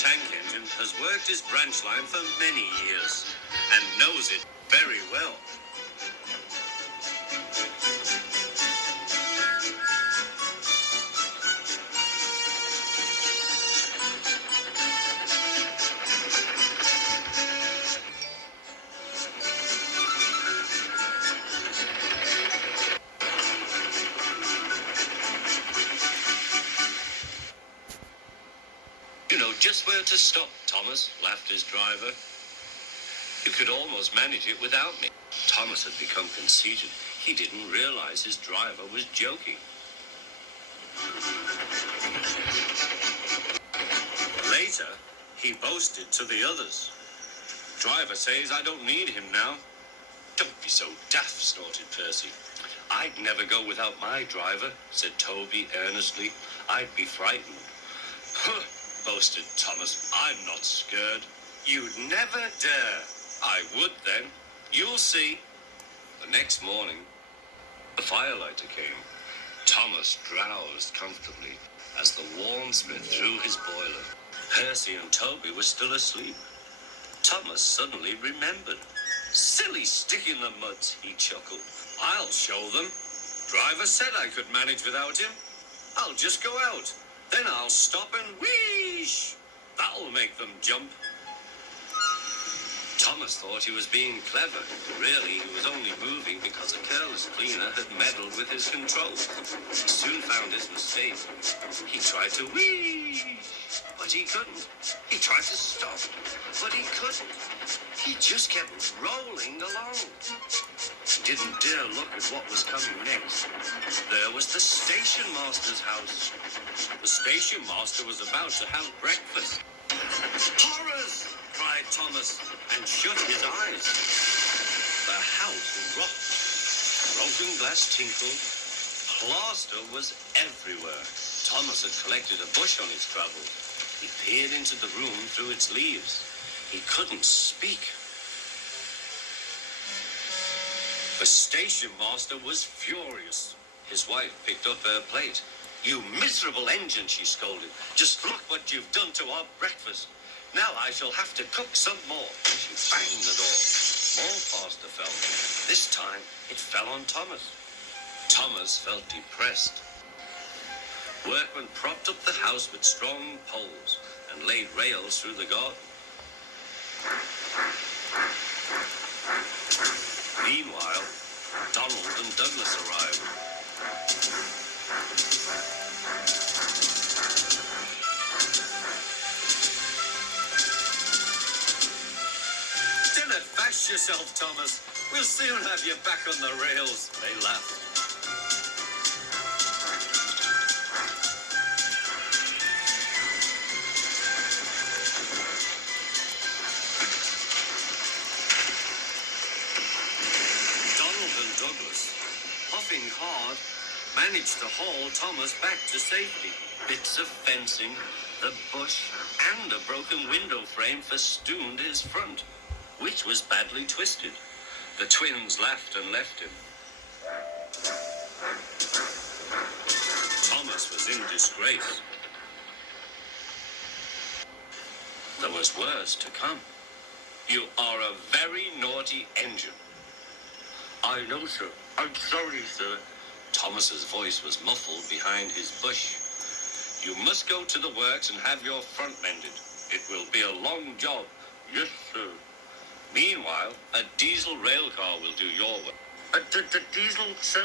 tank engine has worked his branch line for many years and knows it very well. You know just where to stop, Thomas, laughed his driver. You could almost manage it without me. Thomas had become conceited. He didn't realize his driver was joking. Later, he boasted to the others. Driver says I don't need him now. Don't be so daft, snorted Percy. I'd never go without my driver, said Toby earnestly. I'd be frightened. Huh, boasted Thomas. I'm not scared. You'd never dare. I would then. You'll see. The next morning, the firelighter came. Thomas drowsed comfortably as the warm spit through his boiler. Percy and Toby were still asleep. Thomas suddenly remembered. Silly stick in the mud, he chuckled. I'll show them. Driver said I could manage without him. I'll just go out. Then I'll stop and wheesh. That'll make them jump. Thomas thought he was being clever. Really, he was only moving because a careless cleaner had meddled with his controls. He soon found his mistake. He tried to wheeze, but he couldn't. He tried to stop, but he couldn't. He just kept rolling along. He didn't dare look at what was coming next. There was the station master's house. The station master was about to have breakfast. Horrors! Cried Thomas and shut his eyes. The house rocked. Broken glass tinkled. Plaster was everywhere. Thomas had collected a bush on his travels. He peered into the room through its leaves. He couldn't speak. The station master was furious. His wife picked up her plate. You miserable engine, she scolded. Just look what you've done to our breakfast. Now I shall have to cook some more. She banged the door. More pasta fell. This time, it fell on Thomas. Thomas felt depressed. Workmen propped up the house with strong poles and laid rails through the garden. Meanwhile, Donald and Douglas arrived. Bash yourself, Thomas. We'll soon have you back on the rails. They laughed. Donald and Douglas, puffing hard, managed to haul Thomas back to safety. Bits of fencing, the bush, and a broken window frame festooned his front, which was badly twisted. The twins laughed and left him. Thomas was in disgrace. There was worse to come. You are a very naughty engine. I know, sir. I'm sorry, sir. Thomas's voice was muffled behind his bush. You must go to the works and have your front mended. It will be a long job. Yes, sir. Meanwhile, a diesel rail car will do your work. The diesel, sir?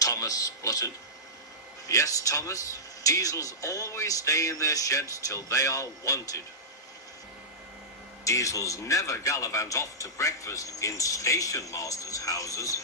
Thomas spluttered. Yes, Thomas. Diesels always stay in their sheds till they are wanted. Diesels never gallivant off to breakfast in station masters' houses.